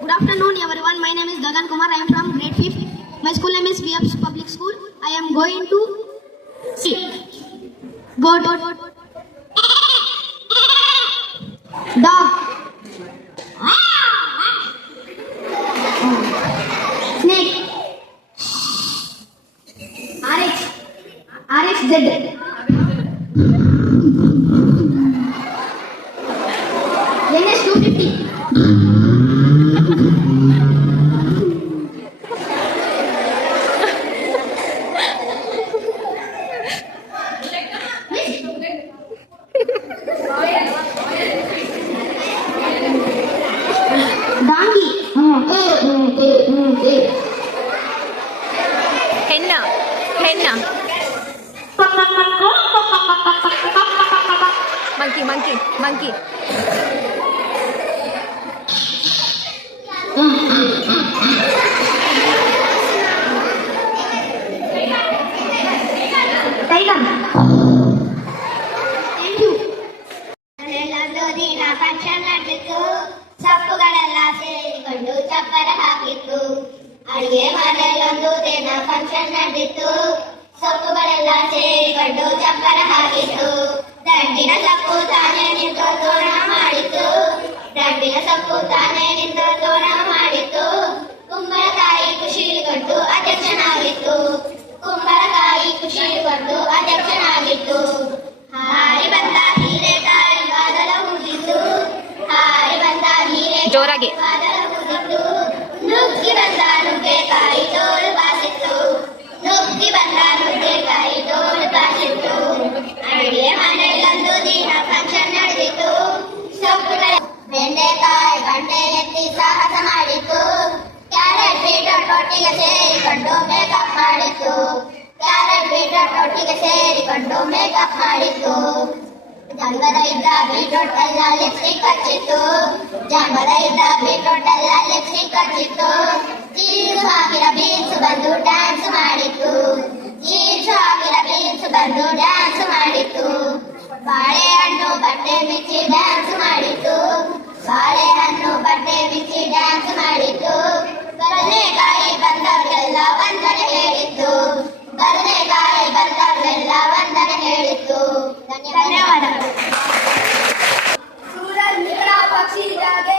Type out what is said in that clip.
Good afternoon, everyone. My name is Gagan Kumar. I am from grade 5th. My school name is VF's Public School. I am going to see. Goat. Dog. Snake. RXZ. NS 250. Donkey. Henna. Monkey. Tiger. Thank you. ಮನೆಯಲ್ಲೊಂದು ದಿನ function ನಡೆದಿತ್ತು. ಸೊಪ್ಪುಗಳೆಲ್ಲ ಸೇರಿಕೊಂಡು ಚಪ್ಪರ ಹಾಕಿತ್ತು. ಅಡಿಗೆ ಮನೆಯಲ್ಲೊಂದು ದಿನ function ನಡೆದಿತ್ತು. ಸೊಪ್ಪುಗಳೆಲ್ಲ ಸೇರಿಕೊಂಡು ಚಪ್ಪರ ಹಾಕಿತ್ತು. ದಂಡಿನ ಸೊಪ್ಪು ತಾನೇ ನಿಂತು ತೋರಣ ಮಾಡಿತ್ತು. ಕುಂಬಳಕಾಯಿ ಖುಷಿಗೊಂಡು ಅಧ್ಯಕ್ಷನಾಗಿತ್ತು. ಹಾರಿ ಬಂದ ಹೀರೆಕಾಯಿ ಬಾದಲ ಹೂಡಿದ್ದು. ಜೋರಾಗಿ. ನುಗ್ಗಿ ಬಂದ ನುಗ್ಗೆಕಾಯಿ ತೋಳು ಬಾಸಿತ್ತು. ಅಡಿಗೆ ಮನೆಯಲ್ಲೊಂದು ದಿನ ಫಂಕ್ಷನ್ ನಡೆದಿತ್ತು. ಸೊಪ್ಪುಗಳ ಬೆಂಡೆಕಾಯಿ ಬಂಡೆ ಎತ್ತಿ ಸಾಹಸ ಮಾಡಿತ್ತು. ಕ್ಯಾರೆಟ್ ಬೀಟ್ರೂಟ್ ಒಟ್ಟಿಗೆ ಸೇರಿಕೊಂಡು ಮೇಕಪ್ ಮಾಡಿತ್ತು. ಜಂಗದ ಇದ್ದ ಬೀಟ್ರೂಟ್ ಎಲ್ಲ ಲಿಪ್ಸ್ಟಿಕ್ ಹಚ್ಚಿತ್ತು. ಜೀನ್ಸ್ ಹಾಕಿದ ಬೀನ್ಸ್ ಬಂದು ಡ್ಯಾನ್ಸ್ ಮಾಡಿತ್ತು. ಬಾಳೆಹಣ್ಣು ಬಟ್ಟೆ ಬಿಚ್ಚಿ ಡ್ಯಾನ್ಸ್ ಮಾಡಿತ್ತು. ಬದನೆಕಾಯಿ ಬಂದವರೆಲ್ಲ ವಂದನೆ ಹೇಳಿತ್ತು. ಧನ್ಯವಾದಗಳು. ಸೂರಜ್ ನಿಗಳ ಪಕ್ಷಿ ಇದ್ದಾಗೆ